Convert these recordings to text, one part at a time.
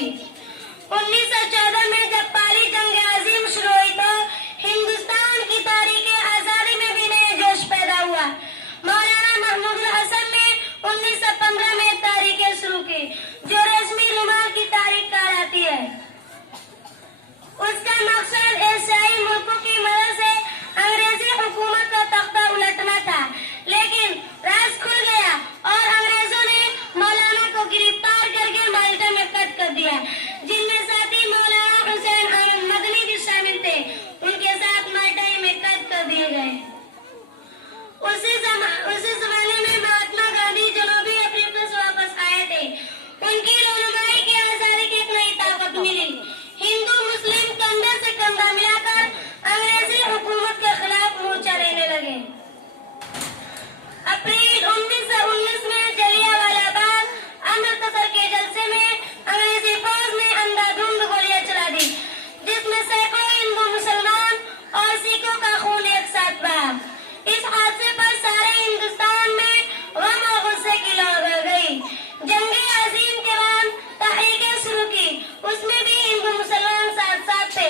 हुई। 1914 में जब पहली जंग अजीम शुरू हुई तो हिंदुस्तान की तारीख आजादी में भी नया जोश पैदा हुआ। मौलाना महमूद हसन ने 1915 में तारीखें शुरू की जो रस्मी रुमाल की तारीख कहलाती है। उसका मकसद एशियाई मुल्कों की मदद से अंग्रेजी हुकूमत का तख्ता उलटना था, लेकिन राज खुल गया और अंग्रेजों ने मौलाना को गिरफ्तार करके माल्टा में कैद कर दिया, जिनमें साथी मौलाना हुसैन अहमद मदनी भी शामिल थे। उनके साथ माल्टा में कैद कर दिए गए। उसी जमाने में महात्मा गांधी जनूबी अफ्रीका से वापस आए थे। उनकी रहनुमाई की आजादी की एक नई ताकत मिली। हिंदू मुस्लिम कंधे से कंधा मिलाकर अंग्रेजी हुकूमत के खिलाफ मोर्चा लेने लगे। अप्रैल 1919 में जलियांवाला बाग अमृतसर के जलसे में अंग्रेजी फौज ने अंधाधुंध गोलियां चला दी, जिसमें सैकड़ों हिंदू मुसलमान और सिखों का खून एक साथ बहा। इस हादसे पर सारे हिंदुस्तान में गम और गुस्से की लहर बह गई। जंगे अजीम के बाद तहरीकें शुरू की, उसमें भी हिंदू मुसलमान साथ साथ थे।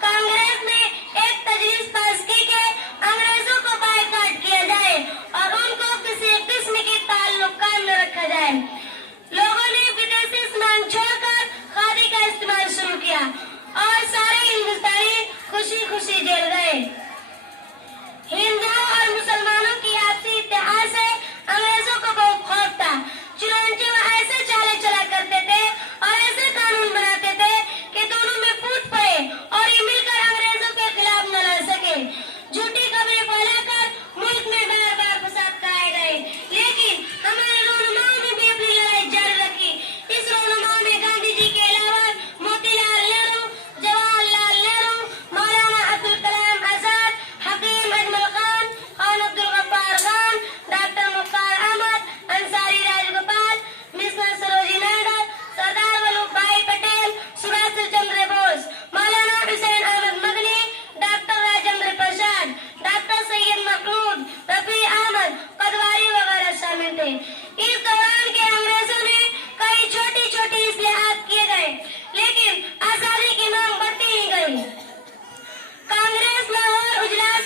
कांग्रेस ने एक तजवीज पास की कि अंग्रेजों को बायकॉट किया जाए और उनको किसी किस्म की ताल्लुक कायम न रखा जाए। लोगों ने विदेशी सामान छोड़कर खादी का इस्तेमाल शुरू किया और सारे हिंदुस्तानी खुशी खुशी जेल गए। हिंदुओं और मुसलमानों की आपसी इत्तेहाद से अंग्रेजों को बहुत खौफ था। चुनांचे वो ऐसे चाले चला करते थे और ऐसे कानून बनाते थे कि दोनों में फूट पड़े और ये मिलकर अंग्रेजों के खिलाफ न लड़ सके। झूठी खबरें फैलाकर मुल्क में बार बार फसाद कराए गए, लेकिन हमारे रहनुमाओं ने भी अपनी लड़ाई जारी रखी। इस रहनुमाओं में गांधी जी के अलावा मोतीलाल नेहरू, जवाहरलाल नेहरू, मौलाना अब्दुल कलाम आजाद, हकीम अजमल खान, खान अब्दुल गफ्फार खान, डॉक्टर मुख्तार अहमद, अंसारी राजगोपाल, मिसना सरोजी नायडू, सरदार वल्लभ भाई पटेल, सुभाष चंद्र बोस, मौलाना हुसैन अहमद मदनी, डॉक्टर राजेंद्र प्रसाद, डॉक्टर सैयद महमूद, रफी अहमद, कदवारी वगैरह शामिल थे।